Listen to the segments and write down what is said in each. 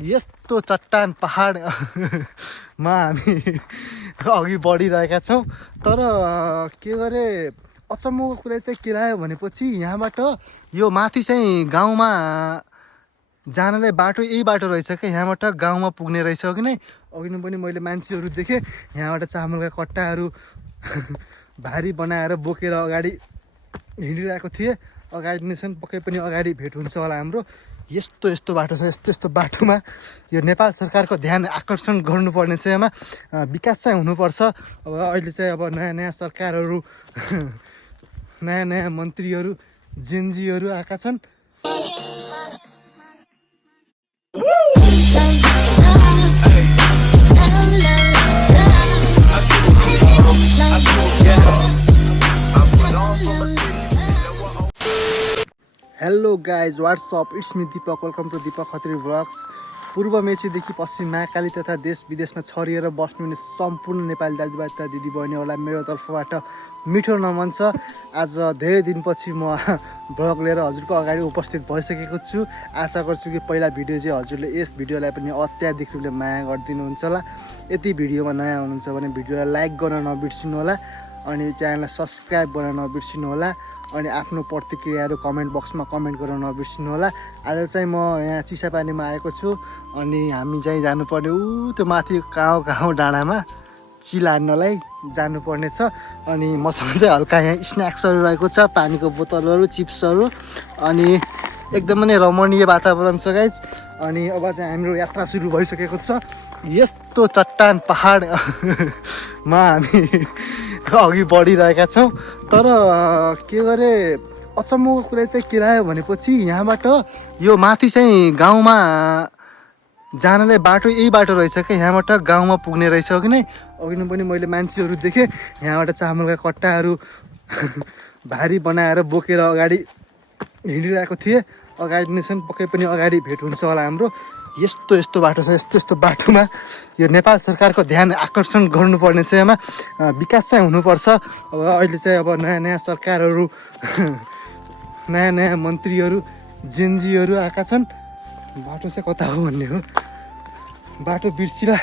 यस्तो चट्टान पहाडमा हामी अघि बढिरहेका छौँ। तर के गरे अचम्मको कुरा चाहिँ के लाग्यो भनेपछि यहाँबाट यो माथि चाहिँ गाउँमा जानलाई बाटो यही बाटो रहेछ क्या। यहाँबाट गाउँमा पुग्ने रहेछ कि नै। अघि नै पनि मैले मान्छेहरू देखेँ यहाँबाट चामलका कट्टाहरू भारी बनाएर बोकेर अगाडि हिँडिरहेको थिएँ। अगाडि नै छन्, पक्कै पनि अगाडि भेट हुन्छ होला हाम्रो। यस्तो बाटो छ। यस्तो बाटोमा यो नेपाल सरकारको ध्यान आकर्षण गर्नुपर्ने चाहिँ यसमा विकास चाहिँ हुनुपर्छ। अब अहिले चाहिँ अब नयाँ सरकारहरू नयाँ मन्त्रीहरू जेनजीहरू आएका छन्। Hello guys, what's up, it's me Deepak. Welcome to Deepak Khatri vlogs. पूर्व मेचीदेखि पश्चिम महाकाली तथा देश विदेशमा छरिएर बस्नुहुने सम्पूर्ण नेपाली दाजुभाइ तथा दिदीबहिनीहरूलाई मेरो तर्फबाट मिठो नमन छ। आज धेरै दिनपछि म ब्लग लिएर हजुरको अगाडि उपस्थित भइसकेको छु। आशा गर्छु कि पहिला भिडियो चाहिँ हजुरले यस भिडियोलाई पनि अत्याधिक रूपले माया गरिदिनुहुन्छ होला। यदि भिडियोमा नयाँ हुनुहुन्छ भने भिडियोलाई लाइक गर्न नबिर्सिनु होला अनि च्यानललाई सब्सक्राइब गर्न नबिर्सिनु होला अनि आफ्नो प्रतिक्रियाहरू कमेन्ट बक्समा कमेन्ट गर्न नबिर्सिनु होला। आज चाहिँ म यहाँ चिसापानीमा आएको छु अनि हामी चाहिँ जानुपर्ने त्यो माथि गाउँ डाँडामा चिल हान्नलाई जानुपर्ने छ। अनि मसँग चाहिँ हल्का यहाँ स्न्याक्सहरू रहेको छ, पानीको बोतलहरू, चिप्सहरू अनि एकदमै नै रमणीय वातावरण छ गाइज। अनि अब चाहिँ हाम्रो यात्रा सुरु भइसकेको छ। यस्तो चट्टान पहाडमा हामी अघि बढिरहेका छौँ। तर के गरे अचम्मको कुरा चाहिँ के लाग्यो भनेपछि यहाँबाट यो माथि चाहिँ गाउँमा जानलाई बाटो यही बाटो रहेछ क्या। यहाँबाट गाउँमा पुग्ने रहेछ कि नै। अघि नै पनि मैले मान्छेहरू देखेँ यहाँबाट चामलका कट्टाहरू भारी बनाएर बोकेर अगाडि हिँडिरहेको थिएँ। अगाडि नै छन्, पक्कै पनि अगाडि भेट हुन्छ होला हाम्रो। यस्तो बाटो छ। यस्तो बाटोमा यो नेपाल सरकारको ध्यान आकर्षण गर्नुपर्ने चाहिँ यसमा विकास चाहिँ हुनुपर्छ। अब अहिले चाहिँ अब नयाँ सरकारहरू नयाँ मन्त्रीहरू जेनजीहरू आएका छन्। बाटो चाहिँ कता हो भन्ने हो, बाटो बिर्सिला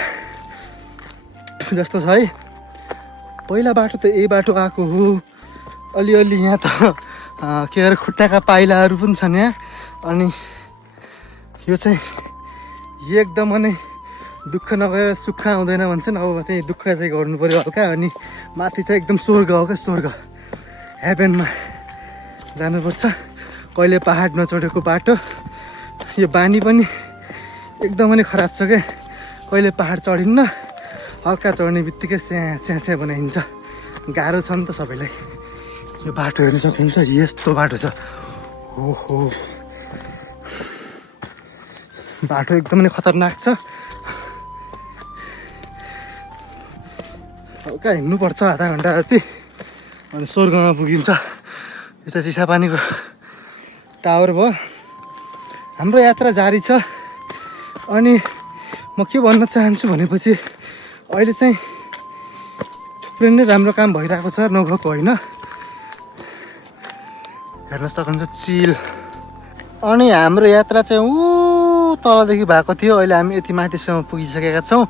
जस्तो छ है। पहिला बाटो त यही बाटो आएको हो। अलिअलि यहाँ त के अरे खुट्टाका पाइलाहरू पनि छन् यहाँ। अनि यो चाहिँ एकदम नै दुःख नगरेर सुख आउँदैन भन्छन्। अब चाहिँ दुःख चाहिँ गर्नु पऱ्यो हल्का। अनि माथि चाहिँ एकदम स्वर्ग हो क्या, स्वर्ग हेभेनमा जानुपर्छ। कहिले पहाड नचढेको बाटो, यो बानी पनि एकदमै नै खराब छ क्या। कहिले पहाड चढिन्न, हल्का चढ्ने बित्तिकै स्याहाँ बनाइन्छ। गाह्रो छ नि त सबैलाई। यो बाटो हेर्न सक्नुहुन्छ, यस्तो बाटो छ। ओहो, बाटो एकदमै नै खतरनाक छ। हल्का हिँड्नुपर्छ आधा घन्टा जति अनि स्वर्गमा पुगिन्छ। यो चाहिँ चिसापानीको टावर भयो। हाम्रो यात्रा जारी छ। अनि म के भन्न चाहन्छु भनेपछि अहिले चाहिँ थुप्रै नै राम्रो काम भइरहेको छ, नभएको होइन। हेर्न सक्नुहुन्छ चिल। अनि हाम्रो यात्रा चाहिँ तलदेखि भएको थियो, अहिले हामी यति माथिसम्म पुगिसकेका छौँ।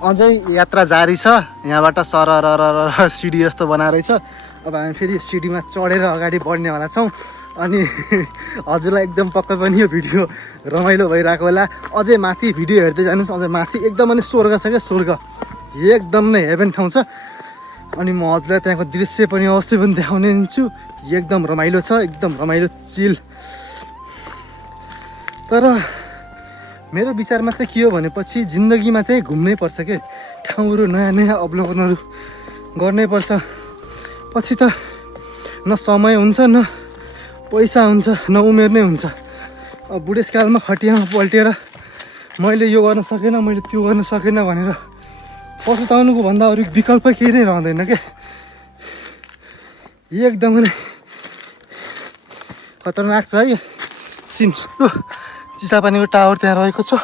अझै यात्रा जारी छ। यहाँबाट सरर सिडी जस्तो बनाएर छ। अब हामी फेरि सिडीमा चढेर अगाडि बढ्नेवाला छौँ। अनि हजुरलाई एकदम पक्कै पनि यो भिडियो रमाइलो भइरहेको होला। अझै माथि भिडियो हेर्दै जानुहोस्। अझै माथि एकदमै नै स्वर्ग छ क्या, स्वर्ग एकदम नै हेभेन ठाउँ छ। अनि म हजुरलाई त्यहाँको दृश्य पनि अवश्य पनि देखाउने दिन्छु। एकदम रमाइलो छ, एकदम रमाइलो चिल। तर मेरो विचारमा चाहिँ के हो भनेपछि जिन्दगीमा चाहिँ घुम्नै पर्छ क्या। ठाउँहरू नयाँ अवलोकनहरू गर्नै पर्छ। पछि त न समय हुन्छ, न पैसा हुन्छ, न उमेर नै हुन्छ। अब बुढेसकालमा खटियामा पल्टेर मैले यो गर्न सकेन, मैले त्यो गर्न सकेन भनेर पछुताउनुको भन्दा अरू विकल्प केही नै रहँदैन क्या। एकदमै नै खतरनाक छ है सिन। चिसापानीको टावर त्यहाँ रहेको छ,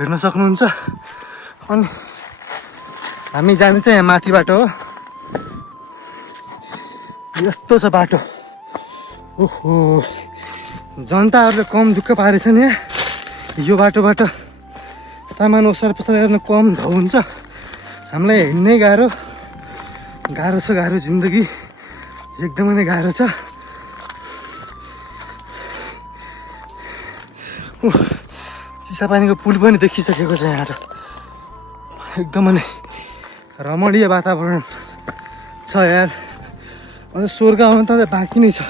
हेर्न सक्नुहुन्छ। अनि हामी जाने चाहिँ यहाँ माथिबाट हो। यस्तो छ बाटो। ओहो, जनताहरूले कम दुःख पारेछन् यहाँ। यो बाटोबाट सामान ओसार पसार गर्न कम धौ हुन्छ, हामीलाई हिँड्नै गाह्रो छ जिन्दगी एकदमै नै गाह्रो छ। चिसापानीको पुल पनि देखिसकेको छ यहाँ, एकदमै नै रमणीय वातावरण छ यार। अझ स्वर्ग आउनु त बाँकी नै छ।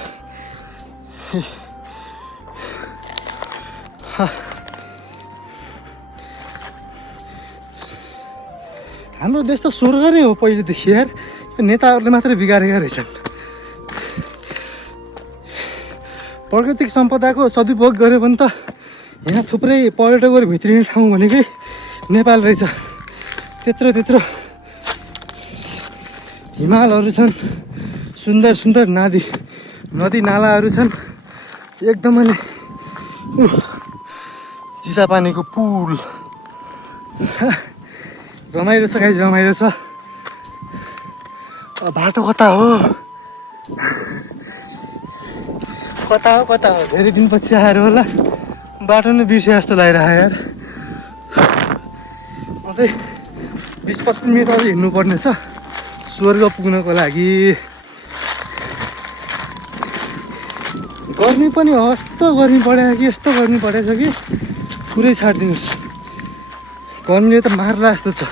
हाम्रो देश त स्वर्ग नै हो पहिलेदेखि यार, नेताहरूले मात्रै बिगारेका रहेछन्। प्राकृतिक सम्पदाको सदुपयोग गऱ्यो भने त यहाँ थुप्रै पर्यटकहरू भित्रिने ठाउँ भनेकै नेपाल रहेछ। त्यत्रो हिमालहरू छन्, सुन्दर सुन्दर नदी नालाहरू छन्, एकदमै नै चिसापानीको पुल रमाइलो छ गाइस, रमाइलो छ। बाटो कता हो धेरै दिनपछि आएर होला, बाटो नै बिर्से जस्तो लागिरहेको यार। अझै 20-25 मिनट अझै हिँड्नुपर्ने छ स्वर्ग पुग्नको लागि। गर्मी पनि यस्तो गर्मी परेको कि यस्तो गर्मी परेछ कि पुरै छाडिदिनुहोस्, गर्मीले त मार्ला जस्तो छ।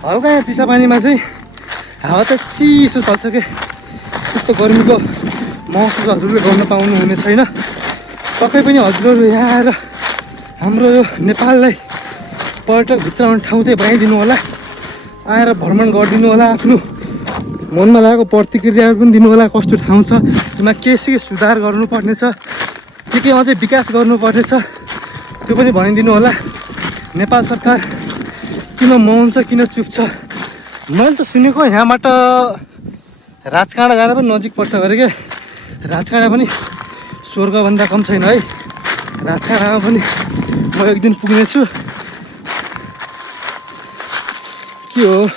हल्का यहाँ चिसापानीमा चाहिँ हावा त चिसो चल्छ कि त्यस्तो गर्मीको महसुस हजुरले गर्न पाउनु हुने छैन। पक्कै पनि हजुरहरू यहाँ आएर हाम्रो यो नेपाललाई पर्यटक भित्राउने ठाउँ चाहिँ बनाइदिनु होला, आएर भ्रमण गरिदिनु होला, आफ्नो मनमा लागेको प्रतिक्रियाहरू पनि दिनु होला, कस्तो ठाउँ छ, त्यसमा के सुधार गर्नुपर्ने छ, के अझै विकास गर्नुपर्ने छ त्यो पनि भनिदिनु होला। नेपाल सरकार किन मौन छ, किन चुप छ? मैले त सुनेको यहाँबाट राजकाँडा जान पनि नजिक पर्छ अरे के, राजकाँडा पनि स्वर्गभन्दा कम छैन है। राजकाँडामा पनि म एक दिन पुग्नेछु। के हो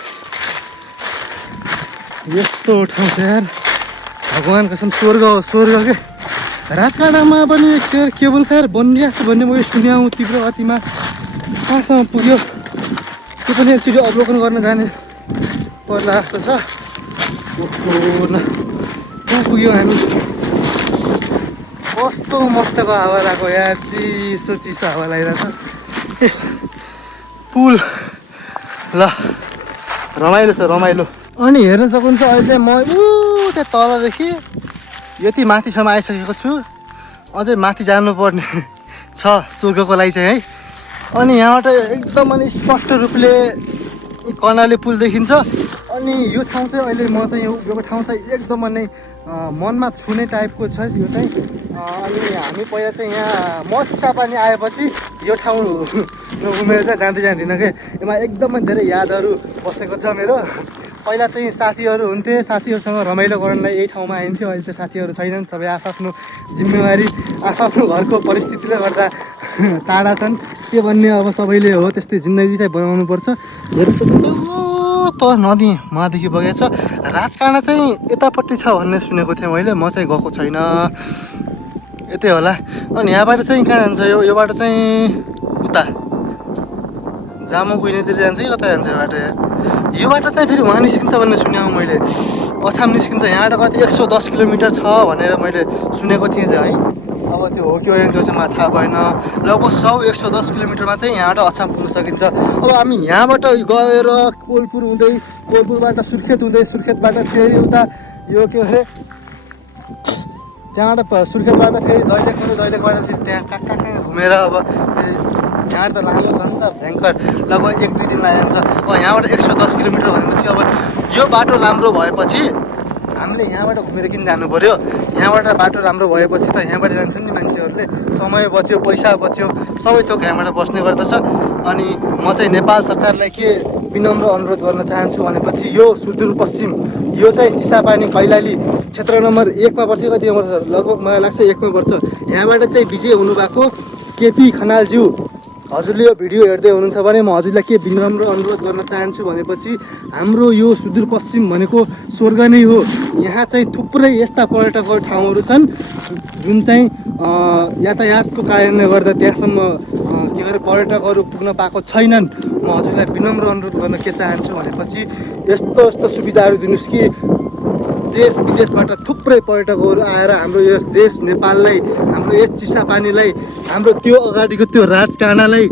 यस्तो ठाउँ छ यार, भगवान् कसम स्वर्ग हो, स्वर्ग के। राजकाँडामा पनि केबल कार बनिरहेको छ भन्ने मैले सुन्यौँ, तीव्रगतिमा कहाँसम्म पुग्यो त्यो पनि एकचोटि अवलोकन गर्न जाने पर्ला जस्तो छ। कहाँ पुग्यो हामी? कस्तो मस्तको हावा लगाएको यार, चिसो हावा लागिरहेको छ। पुल ल रमाइलो छ, रमाइलो। अनि हेर्न सक्नुहुन्छ अहिले चाहिँ म त्यहाँ तलदेखि यति माथिसम्म आइसकेको छु, अझै माथि जानुपर्ने छ स्वर्गको लागि चाहिँ है। अनि यहाँबाट एकदमै स्पष्ट रूपले कर्णाली पुल देखिन्छ। अनि यो ठाउँ चाहिँ अहिले म चाहिँ यो ठाउँ चाहिँ एकदमै नै मनमा छुने टाइपको छ यो चाहिँ। अनि हामी पहिला चाहिँ यहाँ म चिसापानी आएपछि यो ठाउँ घुमेर चाहिँ जाँदिनँ कि, यसमा एकदमै धेरै यादहरू बसेको छ मेरो। पहिला चाहिँ साथीहरू हुन्थे, साथीहरूसँग रमाइलो गर्नलाई यही ठाउँमा आइन्थ्यो। अहिले चाहिँ साथीहरू छैनन्, सबै आफ्नो जिम्मेवारी आफ्नो घरको परिस्थितिले गर्दा टाढा छन्। के भन्ने अब सबैले हो, त्यस्तै जिन्दगी चाहिँ बनाउनु पर्छ। हेर्नु सक्नुहुन्छ त नदी मादेखि बगेको छ। राजकाँडा चाहिँ यतापट्टि छ भन्ने सुनेको थिएँ मैले, म चाहिँ गएको छैन, यतै होला। अनि यहाँबाट चाहिँ कहाँ जान्छ यो बाटो चाहिँ उता जामु कुइनेतिर जान्छ कि कता जान्छ यो बाटो यार? यो बाटो चाहिँ फेरि उहाँ निस्किन्छ भन्ने सुनेँ मैले, अछाम निस्किन्छ। यहाँबाट कति 110 किलोमिटर छ भनेर मैले सुनेको थिएँ चाहिँ है। अब त्यो हो कि होइन त्यो चाहिँ मलाई थाहा भएन। लगभग 100-110 किलोमिटरमा चाहिँ यहाँबाट अछाम पुग्न सकिन्छ। अब हामी यहाँबाट गएर कोलपुर हुँदै, कोलपुरबाट सुर्खेत हुँदै, सुर्खेतबाट फेरि उता यो के अरे त्यहाँबाट सुर्खेतबाट फेरि दैलेख हुँदै, दैलेखबाट फेरि त्यहाँ कहाँ घुमेर अब फेरि यहाँ त लामो छ नि त भयङ्कर, लगभग 1-2 दिन लाग्छ। अब यहाँबाट 110 किलोमिटर भनेपछि अब यो बाटो राम्रो भएपछि हामीले यहाँबाट घुमेर किन जानु पऱ्यो? यहाँबाट बाटो राम्रो भएपछि त यहाँबाट जान्छन् नि मान्छेहरूले, समय बच्यो, पैसा बच्यो, सबै थोक यहाँबाट बस्ने गर्दछ। अनि म चाहिँ नेपाल सरकारलाई के विनम्र अनुरोध गर्न चाहन्छु भनेपछि यो सुदूरपश्चिम यो चाहिँ चिसापानी कैलाली क्षेत्र नम्बर 1मा पर्छ। कति पर्छ? लगभग मलाई लाग्छ 1मा पर्छ। यहाँबाट चाहिँ विजय हुनुभएको केपी खनालज्यू हजुरले यो भिडियो हेर्दै हुनुहुन्छ भने म हजुरलाई के विनम्र अनुरोध गर्न चाहन्छु भनेपछि हाम्रो यो सुदूरपश्चिम भनेको स्वर्ग नै हो। यहाँ चाहिँ थुप्रै यस्ता पर्यटकहरू ठाउँहरू छन् जुन चाहिँ यातायातको कारणले गर्दा त्यहाँसम्म के अरे पर्यटकहरू पुग्न पाएको छैनन्। म हजुरलाई विनम्र अनुरोध गर्न के चाहन्छु भनेपछि यस्तो यस्तो सुविधाहरू दिनुहोस् कि देश विदेशबाट थुप्रै पर्यटकहरू आएर हाम्रो यस देश नेपाललाई, हाम्रो यस चिसापानीलाई, हाम्रो त्यो अगाडिको त्यो राजकाँडालाई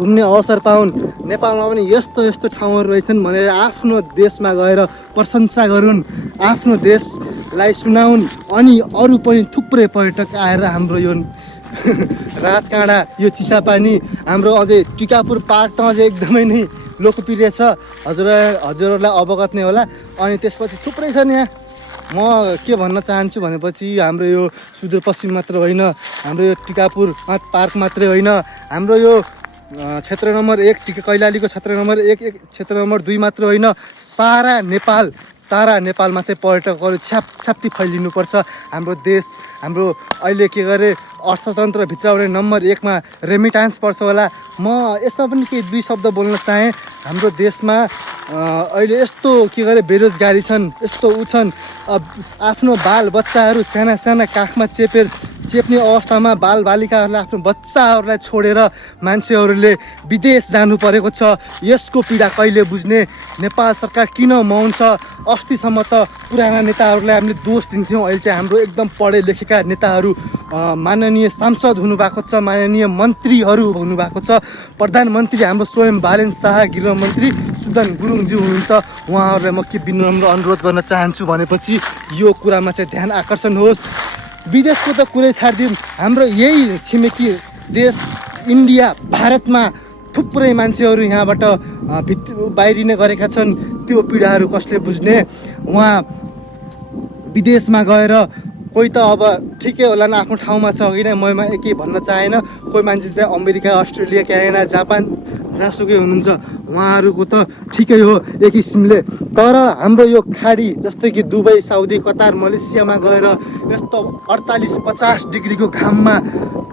घुम्ने अवसर पाउन्। नेपालमा पनि यस्तो यस्तो ठाउँहरू रहेछन् भनेर आफ्नो देशमा गएर प्रशंसा गरून्, आफ्नो देशलाई सुनाउन्। अनि अरू पनि थुप्रै पर्यटक आएर हाम्रो यो राजकाँडा, यो चिसापानी, हाम्रो अझै टिकापुर पार्क त अझै एकदमै नै लोकप्रिय छ, हजुरहरूलाई अवगत नै होला। अनि त्यसपछि थुप्रै छन् यहाँ। म के भन्न चाहन्छु भनेपछि हाम्रो यो सुदूरपश्चिम मात्र होइन, हाम्रो यो टिकापुर पार्क मात्रै होइन, हाम्रो यो क्षेत्र नम्बर 1 कैलालीको क्षेत्र नम्बर 1, क्षेत्र नम्बर 2 मात्र होइन, सारा नेपालमा चाहिँ पर्यटकहरू छ्याप्ती फैलिनुपर्छ। हाम्रो देश, हाम्रो अहिले के गरे अर्थतन्त्र भित्राउने नम्बर 1 मा रेमिटान्स पर्छ होला। म यसमा पनि केही 2 शब्द बोल्न चाहेँ। हाम्रो देशमा अहिले यस्तो के गरे बेरोजगारी छन्, यस्तो छन्, आफ्नो बालबच्चाहरू साना काखमा चेप्ने अवस्थामा बालबालिकाहरूलाई, आफ्नो बच्चाहरूलाई छोडेर मान्छेहरूले विदेश जानु परेको छ। यसको पीडा कहिले बुझ्ने? नेपाल सरकार किन मौन छ? अस्तिसम्म त पुराना नेताहरूलाई हामीले दोष दिन्थ्यौँ, अहिले चाहिँ हाम्रो एकदम पढे लेखेका नेताहरू, माननीय सांसद हुनुभएको छ, माननीय मन्त्रीहरू हुनुभएको छ, प्रधानमन्त्री हाम्रो स्वयं बालेन शाह, गृहमन्त्री सुदन गुरुङज्यू हुनुहुन्छ। उहाँहरूलाई म के विनम्र अनुरोध गर्न चाहन्छु भनेपछि यो कुरामा चाहिँ ध्यान आकर्षण होस्। विदेशको त कुरै छाडिदिउँ, हाम्रो यही छिमेकी देश इन्डिया, भारतमा थुप्रै मान्छेहरू यहाँबाट बाहिरिने गरेका छन्। त्यो पीडाहरू कसले बुझ्ने? उहाँ विदेशमा गएर कोही त अब ठिकै होला नि, आफ्नो ठाउँमा छ किन, म केही भन्न चाहेन। कोही मान्छे चाहिँ अमेरिका, अस्ट्रेलिया, क्यानाडा, जापान जहाँसुकै हुनुहुन्छ, उहाँहरूको त ठिकै हो एक किसिमले। तर हाम्रो यो खाडी जस्तै कि दुबई, साउदी, कतार, मलेसियामा गएर यस्तो 48-50 डिग्रीको घाममा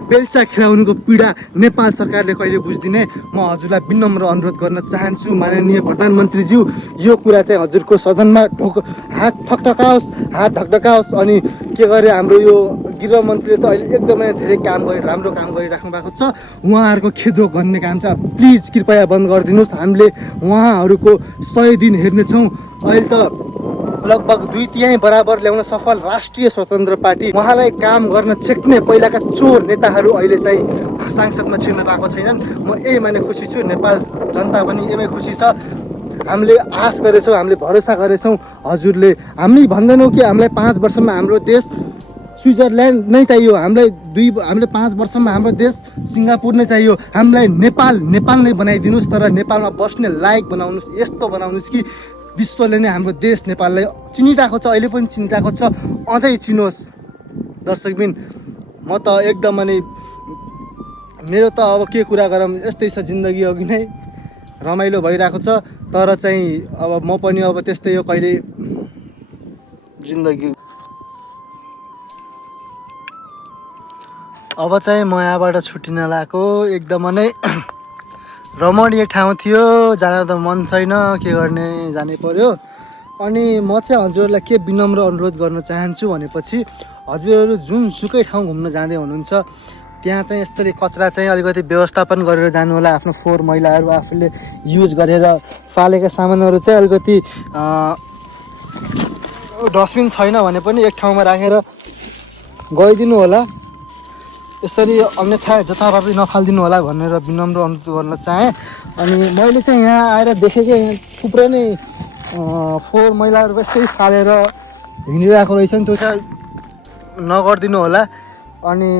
बेल्चा खेलाउनुको पीडा नेपाल सरकारले कहिले बुझिदिने? म हजुरलाई विनम्र अनुरोध गर्न चाहन्छु माननीय प्रधानमन्त्रीज्यू, यो कुरा चाहिँ हजुरको सदनमा हात ढकढकाओस्। अनि के गरे हाम्रो यो गृहमन्त्रीले त अहिले एकदमै धेरै राम्रो काम गरिराख्नु भएको छ। उहाँहरूको खेदो गर्ने काम चाहिँ प्लिज कृपया बन्द गरिदिनुहोस्। हामीले उहाँहरूको 100 दिन हेर्नेछौँ। अहिले त लगभग 2/3 बराबर ल्याउन सफल राष्ट्रिय स्वतन्त्र पार्टी, उहाँलाई काम गर्न छेक्ने पहिलाका चोर नेताहरू अहिले चाहिँ सांसदमा छिर्न पाएको छैनन्। म यही माने खुसी छु, नेपाल जनता पनि यहीमै खुसी छ। हामीले आश गरेछौँ, हामीले भरोसा गरेछौँ हजुरले। हामी भन्दैनौँ कि हामीलाई 5 वर्षमा हाम्रो देश स्विजरल्यान्ड नै चाहियो, हामीले 5 वर्षमा हाम्रो देश सिङ्गापुर नै चाहियो। हामीलाई नेपाल नै बनाइदिनुहोस्, तर नेपालमा बस्ने लायक बनाउनुहोस्, यस्तो बनाउनुहोस् कि विश्वले नै हाम्रो देश नेपाललाई चिनिरहेको छ, अहिले पनि चिनिरहेको छ, अझै चिनोस्। दर्शकबिन, म त एकदम नै, मेरो त अब के कुरा गरौँ, यस्तै छ जिन्दगी, अघि नै रमाइलो भइरहेको छ। तर चाहिँ अब म पनि अब त्यस्तै हो, कहिले जिन्दगी। अब चाहिँ म यहाँबाट छुट्टिन लागेको। एकदम नै रमणीय ठाउँ थियो, जान त मन छैन, के गर्ने, जानै पर्यो। अनि म चाहिँ हजुरहरूलाई के विनम्र अनुरोध गर्न चाहन्छु भनेपछि हजुरहरू जुनसुकै ठाउँ घुम्न जाँदै हुनुहुन्छ, त्यहाँ चाहिँ यसरी कचरा चाहिँ अलिकति व्यवस्थापन गरेर जानु होला। आफ्नो फोहोर मैलाहरू आफूले युज गरेर फालेका सामानहरू चाहिँ अलिकति डस्टबिन छैन भने पनि एक ठाउँमा राखेर गइदिनु होला। यसरी अन्यथा जताभावी नफालिदिनु होला भनेर विनम्र अनुरोध गर्न चाहेँ। अनि मैले चाहिँ यहाँ आएर देखेकै थुप्रै नै फोहोर मैलाहरू यस्तै फालेर हिँडिरहेको रहेछ नि, त्यो चाहिँ नगरिदिनु होला। अनि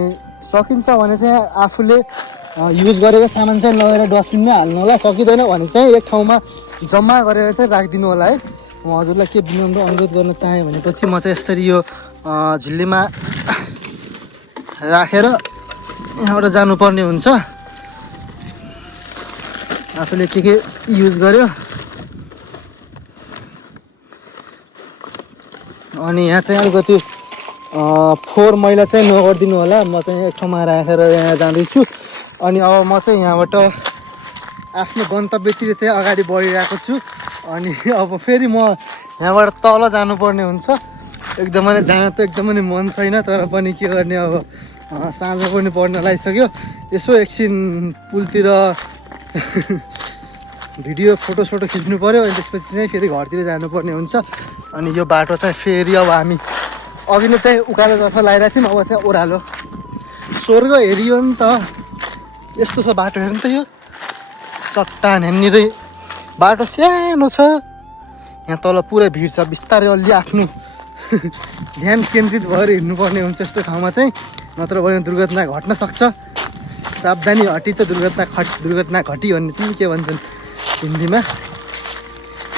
सकिन्छ भने चाहिँ आफूले युज गरेको सामान चाहिँ लगेर डस्टबिनमै हाल्नु होला, सकिँदैन भने चाहिँ एक ठाउँमा जम्मा गरेर चाहिँ राखिदिनु होला है। म हजुरलाई के विनम्र अनुरोध गर्न चाहेँ भनेपछि म चाहिँ यसरी यो झिल्लीमा राखेर यहाँबाट जानुपर्ने हुन्छ। आफूले के युज गर्यो। अनि यहाँ चाहिँ अलिकति फोहोर मैला चाहिँ नगरिदिनु होला। म चाहिँ एक ठाउँमा राखेर यहाँ जाँदैछु अनि अब म चाहिँ यहाँबाट आफ्नो गन्तव्यतिर चाहिँ अगाडि बढिरहेको छु। अनि अब फेरि म यहाँबाट तल जानुपर्ने हुन्छ। एकदमै जान त एकदमै मन छैन, तर पनि के गर्ने अब साँझ पनि पर्न लागिसक्यो। यसो एकछिन पुलतिर भिडियो फोटोसोटो खिच्नु पऱ्यो अनि त्यसपछि चाहिँ फेरि घरतिर जानुपर्ने हुन्छ। अनि यो बाटो चाहिँ फेरि अब हामी अघि नै चाहिँ उकालोतर्फ लगाइरहेको थियौँ, अब चाहिँ ओह्रालो। स्वर्ग हेरियो नि त, यस्तो छ बाटो हेर्नु त। यो चट्टान हेर्ने बाटो सानो छ, यहाँ तल पुरै भिड छ। बिस्तारै अलि आफ्नो ध्यान केन्द्रित भएर हिँड्नुपर्ने हुन्छ यस्तो ठाउँमा चाहिँ, नत्र भने दुर्घटना घट्न सक्छ। सावधानी हटी त दुर्घटना घटी भन्ने चाहिँ के भन्छन् हिन्दीमा।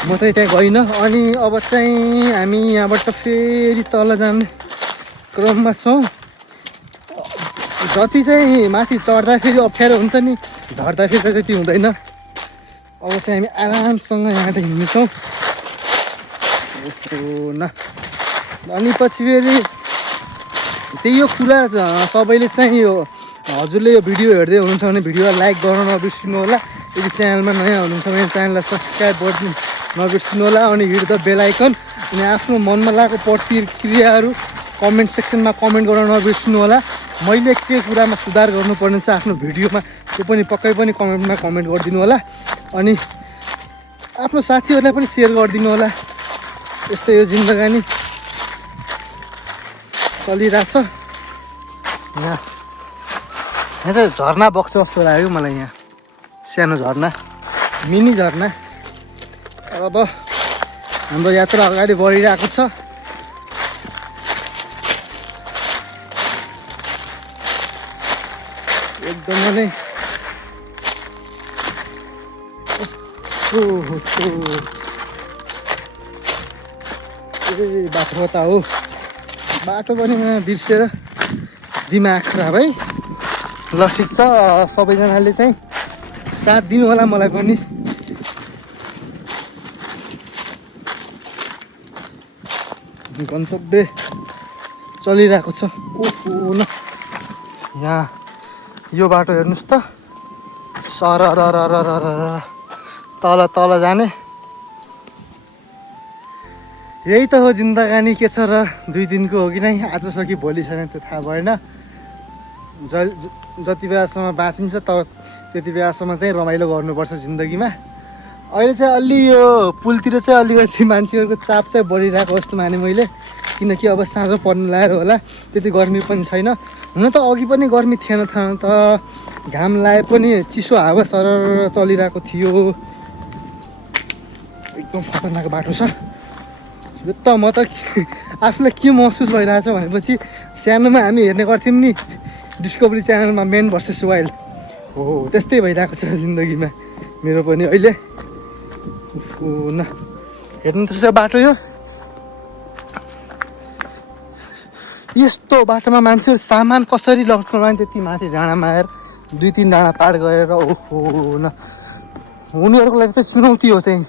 म चाहिँ त्यहाँ गइनँ। अनि अब चाहिँ हामी यहाँबाट फेरि तल जाने क्रममा छौँ। जति चाहिँ माथि चढ्दाखेरि अप्ठ्यारो हुन्छ नि, झर्दाखेरि चाहिँ त्यति हुँदैन। अब चाहिँ हामी आरामसँग यहाँबाट हिँड्नेछौँ। न अनि पछि फेरि त्यही यो कुरा सबैले चाहिँ यो हजुरले यो भिडियो हेर्दै हुनुहुन्छ भने भिडियोलाई लाइक गर्न नबिर्सिनु होला। यदि च्यानलमा नयाँ हुनुहुन्छ भने च्यानललाई सब्सक्राइब गर्नु नबिर्सिनु होला। अनि हिट द बेल आइकन। अनि आफ्नो मनमा लागेको प्रतिक्रियाहरू कमेन्ट सेक्सनमा कमेन्ट गर्न नबिर्सिनु होला। मैले के कुरामा सुधार गर्नुपर्ने छ आफ्नो भिडियोमा त्यो पनि पक्कै पनि कमेन्टमा कमेन्ट गरिदिनु होला। अनि आफ्नो साथीहरूलाई पनि सेयर गरिदिनु होला। यस्तै यो जिन्दगानी चलिरहेछ। यहाँ चाहिँ झर्ना बग्छ जस्तो लाग्यो मलाई। यहाँ सानो झर्ना, मिनी झर्ना। अब हाम्रो यात्रा अगाडि बढिरहेको छ। एकदमै नै बाटो कता हो, बाटो पनि बिर्सेर दिमाग खराब है। ल ठिक छ, सबैजनाले चाहिँ साथ दिनु होला मलाई पनि। गन्तव्य चलिरहेको छ। ओहो न, यहाँ यो बाटो हेर्नुहोस् त, सर तल तल जाने। यही त हो जिन्दगानी। के छ र, 2 दिनको हो कि नै, आज छ कि भोलि छैन त्यो थाहा भएन। जति बेलासम्म बाँचिन्छ त्यति बेलासम्म चाहिँ रमाइलो गर्नुपर्छ जिन्दगीमा। अहिले चाहिँ अलि यो पुलतिर चाहिँ अलिकति मान्छेहरूको चाप चाहिँ बढिरहेको जस्तो माने मैले, किनकि अब साँझ पर्नु लागेर होला। त्यति गर्मी पनि छैन। हुन त अघि पनि गर्मी थिएन त, घाम लाए पनि चिसो हावा सरर चलिरहेको थियो। एकदम खतरनाक बाटो छ यो त। म त आफूलाई के महसुस भइरहेछ भनेपछि सानोमा हामी हेर्ने गर्थ्यौँ नि डिस्कभरी च्यानलमा मेन भर्सेस वाइल्ड, हो त्यस्तै भइरहेको छ जिन्दगीमा मेरो पनि अहिले। न हेर्नु त बाटो यो, यस्तो बाटोमा मान्छेहरू सामान कसरी लग्छ भने त्यति माथि डाँडामा आएर 2-3 डाँडा पार गरेर। ओहो न, उनीहरूको लागि चाहिँ चुनौती हो, चाहिँ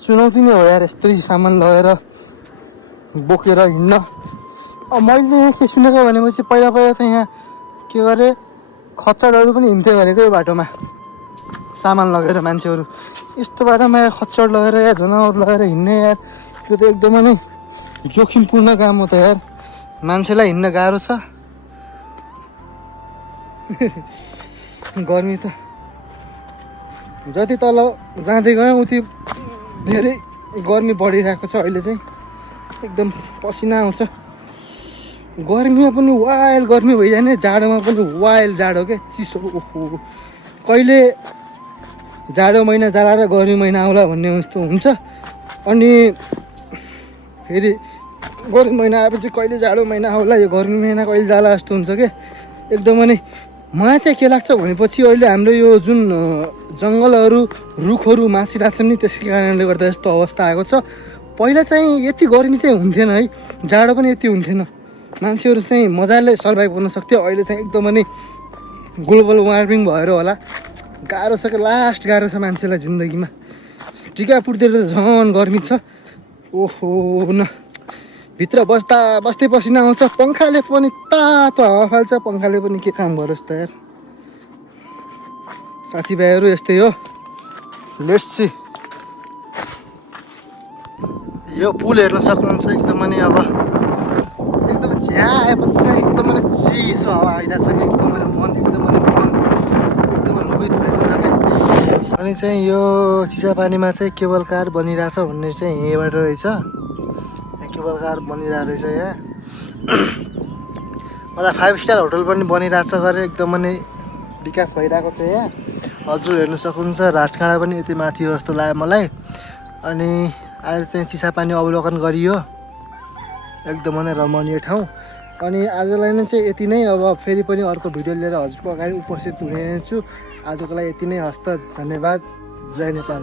चुनौती नै हो यार यस्तो सामान लगेर बोकेर हिँड्न। अब मैले यहाँ के सुनेको भनेपछि पहिला त यहाँ के गरे, खच्चडहरू पनि हिँड्थ्यो भनेको यो बाटोमा सामान लगेर मान्छेहरू। यस्तो बाटोमा यार खच्चड लगेर या जनावर लगेर हिँड्ने यार, त्यो त एकदमै नै जोखिमपूर्ण काम हो त यार। मान्छेलाई हिँड्न गाह्रो छ। गर्मी त जति तल जाँदै गयो उति धेरै गर्मी बढिरहेको छ अहिले चाहिँ। एकदम पसिना आउँछ। गर्मीमा पनि वाइल्ड गर्मी भइजाने, जाडोमा पनि वाइल्ड जाडो क्या, चिसो। ओहो, कहिले जाडो महिना जाला र गर्मी महिना आउला भन्ने जस्तो हुन्छ। अनि फेरि गर्मी महिना आएपछि कहिले जाडो महिना आउला, यो गर्मी महिना कहिले जाला जस्तो हुन्छ क्या एकदमै नै। मलाई चाहिँ के लाग्छ भनेपछि अहिले हाम्रो यो जुन जङ्गलहरू रुखहरू मासिरहेको छन् नि, त्यसकै कारणले गर्दा यस्तो अवस्था आएको छ। पहिला चाहिँ यति गर्मी चाहिँ हुन्थेन है, जाडो पनि यति हुन्थेन, मान्छेहरू चाहिँ मजाले सर्भाइभ गर्न सक्थ्यो। अहिले चाहिँ एकदमै नै ग्लोबल वार्मिङ भएर होला गाह्रो छ क्या, लास्ट गाह्रो छ मान्छेलाई जिन्दगीमा। टिकापुरतिर त झन् गर्मी छ। ओहो न, भित्र बस्दै पसिना आउँछ। पङ्खाले पनि तातो हावा फाल्छ। पङ्खाले पनि के काम गरोस् त यार। साथीभाइहरू यस्तै हो। Let's see. यो पुल हेर्न सक्नुहुन्छ एकदमै नै अब एकदमै झ्या आएपछि चाहिँ एकदमै चिसो हावा आइरहेको छ कि एकदमै रोहित भएको छ क्या। अनि चाहिँ यो चिसापानीमा चाहिँ केबल कार बनिरहेछ भन्ने चाहिँ यहीँबाट रहेछ। केबल कार बनिरहेको रहेछ यहाँ। मलाई 5 स्टार होटल पनि बनिरहेछ गरे एकदमै नै विकास भइरहेको छ यहाँ। हजुर हेर्न सक्नुहुन्छ राजकाँडा पनि यति माथि हो जस्तो लाग्यो मलाई। अनि आज चाहिँ चिसापानी अवलोकन गरियो। एकदमै नै रमणीय ठाउँ। अनि आजलाई नै चाहिँ यति नै। अब फेरि पनि अर्को भिडियो लिएर हजुरको अगाडि उपस्थित हुने छु। आजको लागि यति नै। हस्त धन्यवाद। जय नेपाल।